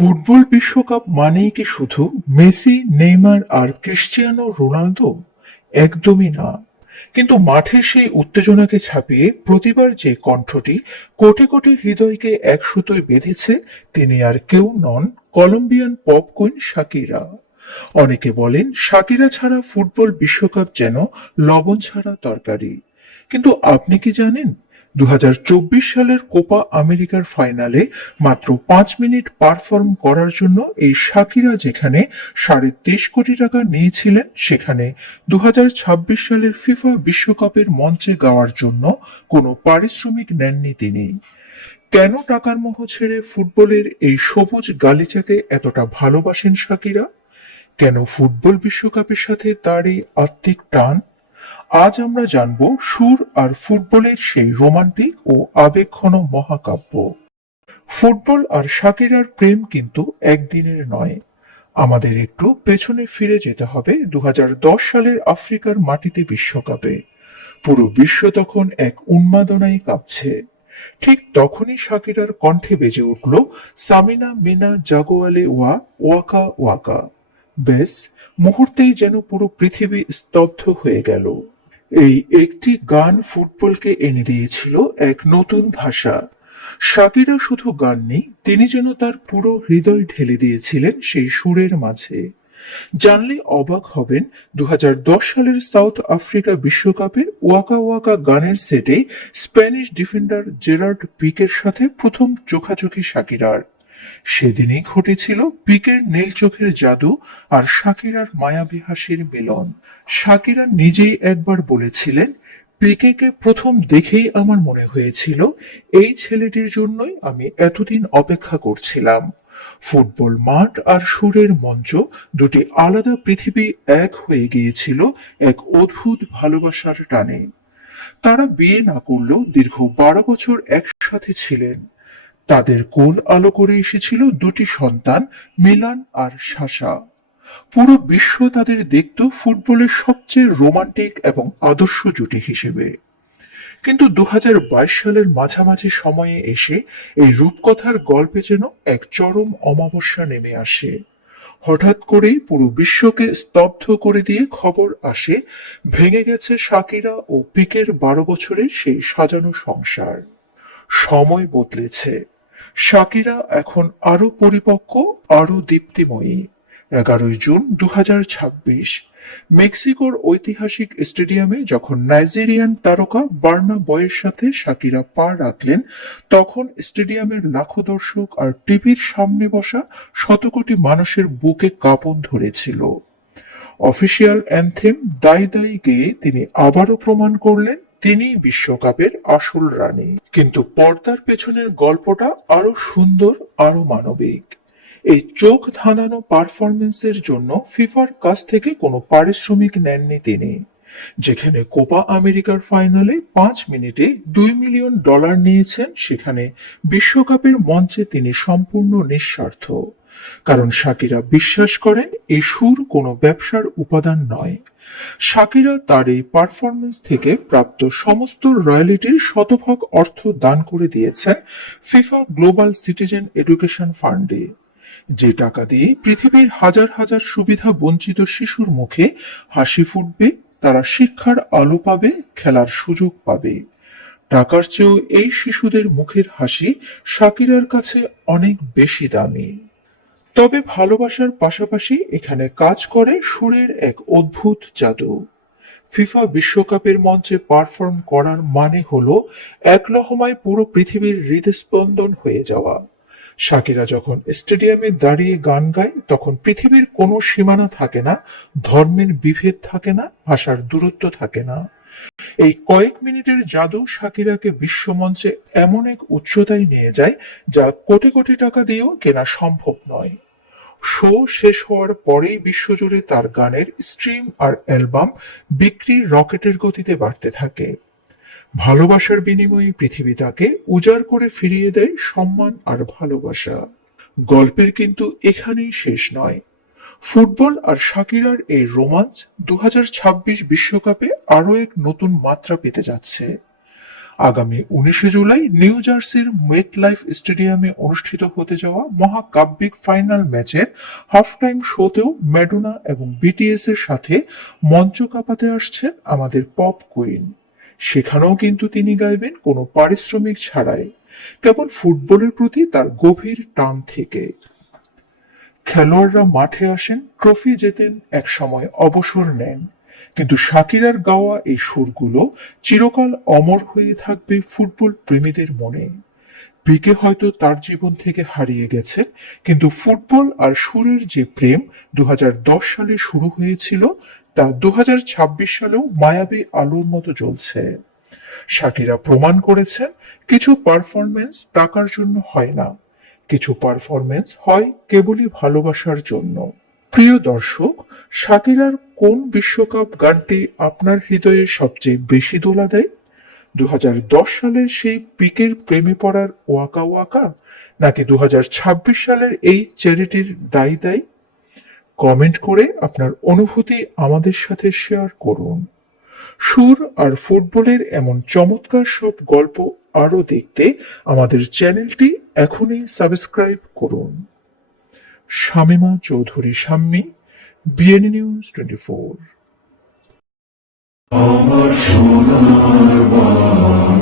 Football বিশ্বকাপ মানেই কি শুধু মেসি, নেইমার আর ক্রিস্টিয়ানো রোনালদো? একদমই না। কিন্তু মাঠের সেই উত্তেজনাকে ছাপিয়ে প্রতিবার যে কণ্ঠটি কোটি কোটি হৃদয়কে এক সুতোয় বেঁধেছে, তিনি আর কেউ নন, কলম্বিয়ান পপ কুইন শাকিরা। অনেকে বলেন শাকিরা ছাড়া ফুটবল বিশ্বকাপ যেন লবণ ছাড়া তরকারি। কিন্তু আপনি কি জানেন 2024 সালের কোপা আমেরিকার ফাইনালে মাত্র 5 মিনিট পারফর্ম করার জন্য এই শাকিরা যেখানে 23.5 কোটি টাকা নিয়েছিলেন, সেখানে 2026 সালের ফিফা বিশ্বকাপের মঞ্চে গাওয়ার জন্য কোনো পারিশ্রমিক নেননি তিনি। কেন টাকার মোহ ছেড়ে ফুটবলের এই সবুজ গালিচাকে এতটা ভালোবাসেন শাকিরা? কেন ফুটবল বিশ্বকাপের সাথে তার এই আত্মিক টান? আজ আমরা জানব সুর আর ফুটবলের সেই রোমান্টিক ও আবেগঘন মহাকাব্য। ফুটবল আর শাকিরার প্রেম কিন্তু একদিনের নয়। আমাদের একটু পেছনে ফিরে যেতে হবে 2010 সালের আফ্রিকার মাটিতে বিশ্বকাপে। পুরো বিশ্ব তখন এক উন্মাদনায় কাঁপছে। ঠিক তখনই শাকিরার কণ্ঠে বেজে উঠল সামিনা মিনা জাগোয়ালে ওয়া ওয়াকা ওয়াকা। বেশ, মুহূর্তেই যেন পুরো পৃথিবী স্তব্ধ হয়ে গেল। এই একটি গান ফুটবলকে এনে দিয়েছিল এক নতুন ভাষা। শাকিরা শুধু গাননি, তিনি যেন তার পুরো হৃদয় ঢেলে দিয়েছিলেন সেই সুরের মাঝে। জানলে অবাক হবেন, 2010 সালের সাউথ আফ্রিকা বিশ্বকাপে ওয়াকা ওয়াকা গানের সেটে স্প্যানিশ ডিফেন্ডার জেরার্ড পিকের সাথে প্রথম চোখাচোখি শাকিরার। সেদিনই ঘটেছিল পিকের নীল চোখের জাদু আর শাকিরার মায়াবী হাসির মিলন। শাকিরা নিজেই একবার বলেছিলেন, পিকেকে প্রথম দেখেই আমার মনে হয়েছিল এই ছেলেটির জন্যই আমি এতদিন অপেক্ষা করছিলাম। ফুটবল মাঠ আর সুরের মঞ্চ, দুটি আলাদা পৃথিবী এক হয়ে গিয়েছিল এক অদ্ভুত ভালোবাসার টানে। তারা বিয়ে না করলেও দীর্ঘ 12 বছর একসাথে ছিলেন। তাদের কোল আলো করে এসেছিল দুটি সন্তান, মিলান আর সাশা। পুরো বিশ্ব তাদের দেখত ফুটবলের সবচেয়ে রোমান্টিক এবং আদর্শ জুটি হিসেবে। কিন্তু 2022 সালের মাঝামাঝি সময়ে এসে এই রূপকথার গল্পে যেন এক চরম অমাবস্যা নেমে আসে। হঠাৎ করেই পুরো বিশ্বকে স্তব্ধ করে দিয়ে খবর আসে, ভেঙে গেছে শাকিরা ও পিকের 12 বছরের সেই সাজানো সংসার। সময় বদলেছে। শাকিরা এখন আরো পরিপক্ক, আরো দীপ্তিময়ী। 11 জুন 2026 মেক্সিকোর ঐতিহাসিক স্টেডিয়ামে যখন নাইজেরিয়ান তারকা বার্না বয়ের সাথে শাকিরা পা রাখলেন, তখন স্টেডিয়ামের লাখো দর্শক আর টিভির সামনে বসা শত কোটি মানুষের বুকে কাঁপন ধরেছিল। অফিসিয়াল অ্যানথেম দাই দাই গেয়ে তিনি আবারও প্রমাণ করলেন তিনিই বিশ্বকাপের আসল রানী। কিন্তু পর্দার পেছনের গল্পটা আরো সুন্দর, আরো মানবিক। এই চোখ ধাঁধানো পারফরমেন্সের জন্য ফিফার কাছ থেকে কোনো পারিশ্রমিক নেননি তিনি। যেখানে কোপা আমেরিকার ফাইনালে 5 মিনিটে $2 মিলিয়ন নিয়েছেন, সেখানে বিশ্বকাপের মঞ্চে তিনি সম্পূর্ণ নিঃস্বার্থ। কারণ শাকিরা বিশ্বাস করেন এই সুর কোনো ব্যবসার উপাদান নয়। শাকিরা তার এই পারফরমেন্স থেকে প্রাপ্ত সমস্ত রয়্যালিটির শতভাগ অর্থ দান করে দিয়েছেন ফিফা গ্লোবাল সিটিজেন এডুকেশন ফান্ডে। যে টাকা দিয়ে পৃথিবীর হাজার হাজার সুবিধা বঞ্চিত শিশুর মুখে হাসি ফুটবে, তারা শিক্ষার আলো পাবে, খেলার সুযোগ পাবে। টাকার চেয়েও এই শিশুদের মুখের হাসি শাকিরার কাছে অনেক বেশি দামি। তবে ভালোবাসার পাশাপাশি এখানে কাজ করে সুরের এক অদ্ভুত জাদু। ফিফা বিশ্বকাপের মঞ্চে পারফর্ম করার মানে হলো এক লহমায় পুরো পৃথিবীর হৃদস্পন্দন হয়ে যাওয়া। শাকিরা যখন স্টেডিয়ামে দাঁড়িয়ে গান গায়, তখন পৃথিবীর কোনো সীমানা থাকে না, ধর্মের বিভেদ থাকে না, ভাষার দূরত্ব থাকে না। এই কয়েক মিনিটের জাদু শাকিরাকে বিশ্বমঞ্চে এমন এক উচ্চতায় নিয়ে যায় যা কোটি কোটি টাকা দিয়েও কেনা সম্ভব নয়। শো শেষ হওয়ার পরেই বিশ্বজুড়ে তার গানের স্ট্রিম আর অ্যালবাম বিক্রি রকেটের গতিতে বাড়তে থাকে। ভালোবাসার বিনিময়ে পৃথিবী তাকে উজাড় করে ফিরিয়ে দেয় সম্মান আর ভালোবাসা। গল্পের কিন্তু এখানেই শেষ নয়। ফুটবল আর শাকিরার এই রোমাঞ্চ 2026 বিশ্বকাপে আরো এক নতুন মাত্রা পেতে যাচ্ছে। আগামী 19শে জুলাই নিউ জার্সির মেট লাইফ স্টেডিয়ামে অনুষ্ঠিত হতে যাওয়া মহাকাব্যিক ফাইনাল ম্যাচের হাফ টাইম শোতেও ম্যাডোনা এবং বিটিএস এর সাথে মঞ্চ কাঁপাতে আসছেন আমাদের পপ কুইন। সেখানেও কিন্তু তিনি গাইবেন কোনো পারিশ্রমিক ছাড়াই, কেবল ফুটবলের প্রতি তার গভীর টান থেকে। খেলোয়াড়রা মাঠে আসেন, ট্রফি জেতেন, এক সময় অবসর নেন, কিন্তু শাকিরার গাওয়া এই সুরগুলো চিরকাল অমর হয়ে থাকবে ফুটবল প্রেমীদের মনে। পিকে হয়তো তার জীবন থেকে হারিয়ে গেছে, কিন্তু ফুটবল আর সুরের যে প্রেম 2010 সালে শুরু হয়েছিল তা 2026 সালেও মায়াবী আলোর মতো জ্বলছে। শাকিরা প্রমাণ করেছেন কিছু পারফরমেন্স টাকার জন্য হয় না, কিছু পারফরমেন্স হয় কেবলই ভালোবাসার জন্য। প্রিয় দর্শক, শাকিরার কোন বিশ্বকাপ গানটি আপনার হৃদয়ে সবচেয়ে বেশি দোলা দেয়? 2010 সালের সেই পিকের প্রেমে পড়ার ওয়াকা ওয়াকা, নাকি 2026 সালের এই চ্যারিটির দায়ী দায়ী? কমেন্ট করে আপনার অনুভূতি আমাদের সাথে শেয়ার করুন। সুর আর ফুটবলের এমন চমৎকার সব গল্প আরো দেখতে আমাদের চ্যানেলটি এখনই সাবস্ক্রাইব করুন। Shamima Chowdhury Shammi, BNA news 24। আমার সোনার বাংলা।